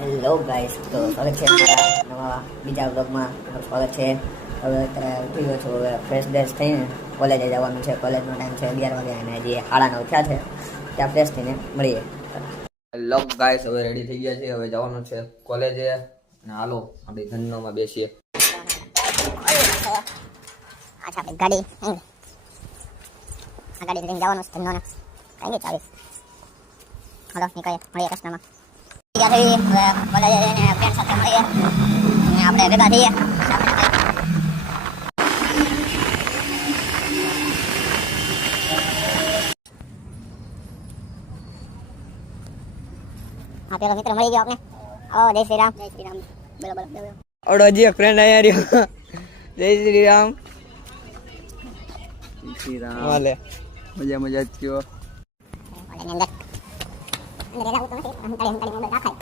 Hello guys, તો સ્વાગત છે અમારા નવા બીજા વ્લોગમાં. સ્વાગત છે. હવે અત્યારે ઉઠી ગયો છું. હવે ફ્રેશ ડ્રેસ થઈને કોલેજે જવાનું છે. કોલેજનો ટાઈમ છે 11 વાગે અને હજી 9:30 થયા છે. ત્યાં ફ્રેશ થઈને મળીએ. હેલો ગાઈસ, હવે રેડી થઈ ગયા છે. હવે જવાનું છે કોલેજે અને હાલો આપણે ધનનોમાં બેસીએ. અચ્છા ભાઈ ગાડી આ ગાડી લઈને જવાનું છે ધનોના કઈ ગઈ ચાલીસ. હાલો નીકળીએ, મળીએ રસ્તામાં. ગયા થઈ હવે કોલેજે જઈને ફ્રેન્ડ સાથે મળીએ અને આપણે ભેગા થઈએ. હા પેલો મિત્ર મળી ગયો આપણે. ઓ જય શ્રી રામ. જય શ્રી રામ. બોલો બોલો બોલો. ઓડો જી એક ફ્રેન્ડ આયા રહ્યો. જય શ્રી રામ. શ્રી રામ. હાલે મજા થયો. અંદર અંદર રહેવું તો નથી. હંતાડી મોબાઈલ રાખાય.